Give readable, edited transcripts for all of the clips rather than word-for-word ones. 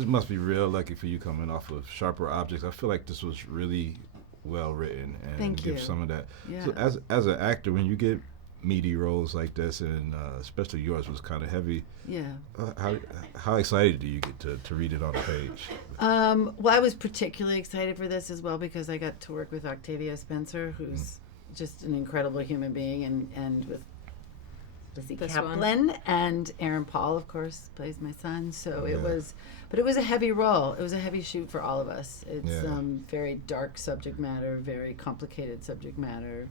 This must be real lucky for you coming off of Sharper Objects. I feel like this was really well written and Thank you. gives some of that. Yeah. So as an actor, when you get meaty roles like this, and especially yours was kind of heavy, Yeah. how excited do you get to read it on the page? Well, I was particularly excited for this as well because I got to work with Octavia Spencer, who's just an incredible human being, and with Lizzy Caplan and Aaron Paul, of course, plays my son. So it was a heavy role. It was a heavy shoot for all of us. It's very dark subject matter, very complicated subject matter,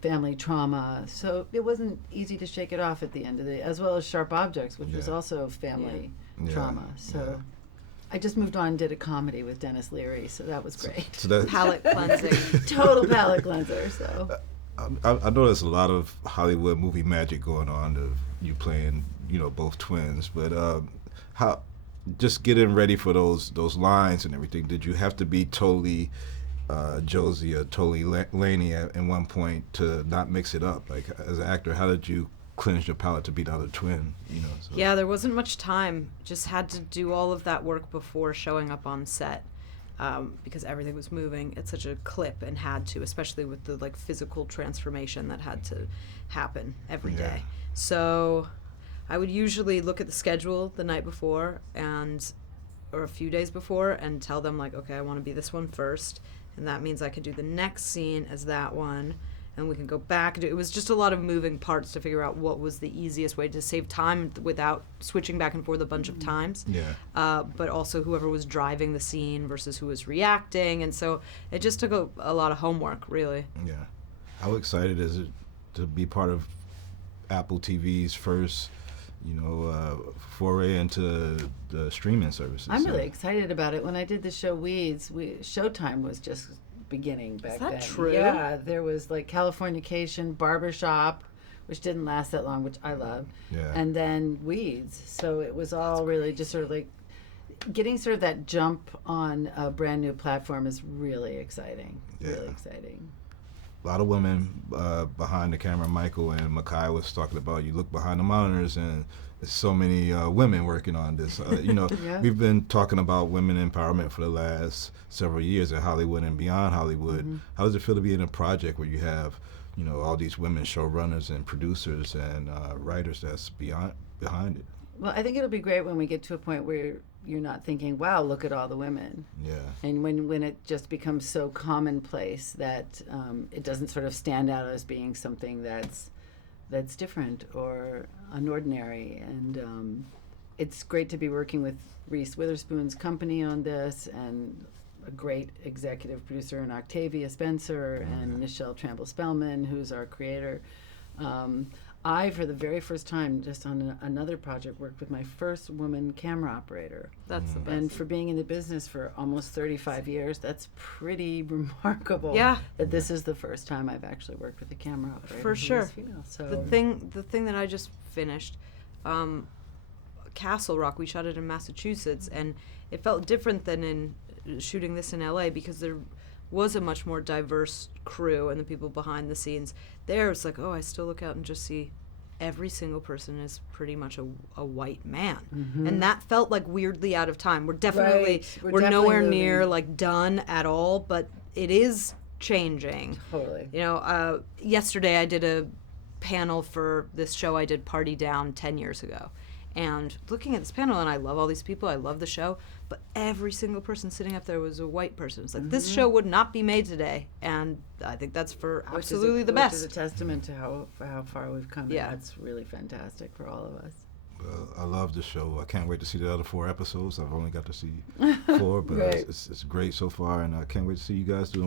family trauma. So it wasn't easy to shake it off at the end of the, as well as Sharp Objects, which was also family trauma. So I just moved on and did a comedy with Dennis Leary, so that was great. So that, Palate cleansing. Total palate cleanser. So. I know there's a lot of Hollywood movie magic going on of you playing, both twins. But how, just getting ready for those lines and everything, did you have to be totally Josie or totally Laney at one point to not mix it up? Like, as an actor, how did you cleanse your palate to be the other twin? So. Yeah, there wasn't much time. Just had to do all of that work before showing up on set. Because everything was moving at such a clip and had to, especially with the physical transformation that had to happen every day. So I would usually look at the schedule the night before or a few days before and tell them okay, I want to be this one first, and that means I could do the next scene as that one, and we can go back. It was just a lot of moving parts to figure out what was the easiest way to save time without switching back and forth a bunch of times. But also whoever was driving the scene versus who was reacting. And so it just took a lot of homework, really. Yeah. How excited is it to be part of Apple TV's first, foray into the streaming services? I'm really excited about it. When I did the show Weeds, Showtime was just beginning back then. Is that true? Yeah, there was Californication, Barbershop, which didn't last that long, which I loved, and then Weeds. So it was all really just sort of getting sort of that jump on a brand new platform is really exciting. Really exciting. A lot of women behind the camera. Michael and Makai was talking about, you look behind the monitors and there's so many women working on this. We've been talking about women empowerment for the last several years in Hollywood and beyond Hollywood. How does it feel to be in a project where you have, all these women showrunners and producers and writers that's behind it? Well, I think it'll be great when we get to a point where you're not thinking, wow, look at all the women. Yeah. And when it just becomes so commonplace that it doesn't sort of stand out as being something that's different or unordinary. And it's great to be working with Reese Witherspoon's company on this, and a great executive producer in Octavia Spencer and Michelle Tramble-Spellman, who's our creator. I, for the very first time, just on another project, worked with my first woman camera operator. That's the best. And for being in the business for almost 35 years, that's pretty remarkable. Yeah. That this is the first time I've actually worked with a camera operator. For sure. Female, so. The thing that I just finished, Castle Rock, we shot it in Massachusetts, and it felt different than in shooting this in LA because there was a much more diverse crew and the people behind the scenes. There, it's I still look out and just see every single person is pretty much a white man. And that felt weirdly out of time. We're definitely, we're nowhere moving. near done at all, but it is changing. Totally. Yesterday I did a panel for this show I did, Party Down, 10 years ago. And looking at this panel, and I love all these people, I love the show, but every single person sitting up there was a white person. It's this show would not be made today, and I think that's for absolutely the best. Which is a testament to how far we've come. Yeah. And that's really fantastic for all of us. Well, I love the show. I can't wait to see the other 4 episodes. I've only got to see 4, but Right. it's great so far, and I can't wait to see you guys doing